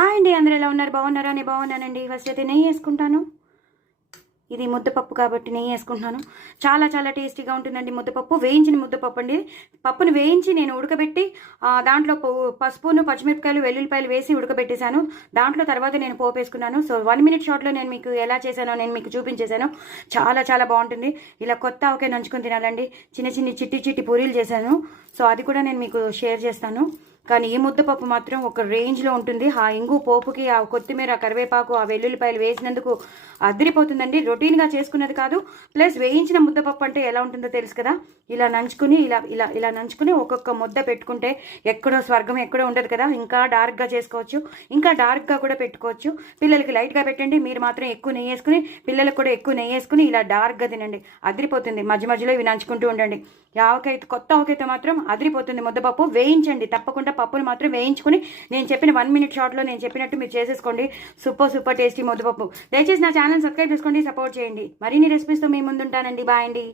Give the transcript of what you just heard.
Hi అండి, అందరూ ఎలా ఉన్నారు? బాగున్నారా? నేను బాగున్నానండి. ఫస్ట్ అయితే నెయ్యి వేసుకుంటాను. ఇది ముద్దపప్పు కాబట్టి నెయ్యి వేసుకుంటున్నాను. చాలా చాలా టేస్టీగా ఉంటుందండి ముద్దపప్పు. వేయించిన ముద్దపప్పు అండి. పప్పుని వేయించి నేను ఉడకబెట్టి దాంట్లో పసుపును, పచ్చిమిరపకాయలు, వెల్లుల్లిపాయలు వేసి ఉడకబెట్టేశాను. దాంట్లో తర్వాత నేను పోపు వేసుకున్నాను. సో 1 minute షార్ట్లో నేను మీకు ఎలా చేశానో నేను మీకు చూపించేశాను. చాలా చాలా బాగుంటుంది. ఇలా కొత్త ఆవకాయ నంచుకొని తినాలండి. చిన్న చిన్న చిట్టి చిట్టి పూరీలు చేశాను. సో అది కూడా నేను మీకు షేర్ చేస్తాను. కానీ ఈ ముద్దపప్పు మాత్రం ఒక రేంజ్లో ఉంటుంది. ఆ ఇంగు పోపుకి, ఆ కొత్తిమీర, కరివేపాకు, ఆ వెల్లుల్లిపాయలు వేసినందుకు అదిరిపోతుందండి. రొటీన్గా చేసుకున్నది కాదు. ప్లస్ వేయించిన ముద్దపప్పు అంటే ఎలా ఉంటుందో తెలుసు కదా. ఇలా నంచుకుని ఇలా ఇలా ఇలా నంచుకుని ఒక్కొక్క ముద్ద పెట్టుకుంటే ఎక్కడో స్వర్గం ఎక్కడో ఉండదు కదా. ఇంకా డార్క్గా చేసుకోవచ్చు, ఇంకా డార్క్గా కూడా పెట్టుకోవచ్చు. పిల్లలకి లైట్గా పెట్టండి, మీరు మాత్రం ఎక్కువ నెయ్యి వేసుకుని పిల్లలకు కూడా ఎక్కువ నెయ్యి వేసుకుని ఇలా డార్క్గా తినండి. అదిరిపోతుంది. మధ్య మధ్యలో ఇవి నంచుకుంటూ ఉండండి. ఆవకాయ, కొత్త ఆవకాయతో మాత్రం అదిరిపోతుంది ముద్దపప్పు. వేయించండి తప్పకుండా. పప్పును మాత్రం వేయించుకుని నేను చెప్పిన 1 minute షార్ట్లో నేను చెప్పినట్టు మీరు చేసేసుకోండి. సూపర్ టేస్టీ ముద్దపప్పు. దయచేసి నా ఛానల్ సబ్స్క్రైబ్ చేసుకోండి, సపోర్ట్ చేయండి. మరిన్ని రెసిపీస్తో మీ ముందుంటానండి. బాయ్ అండి.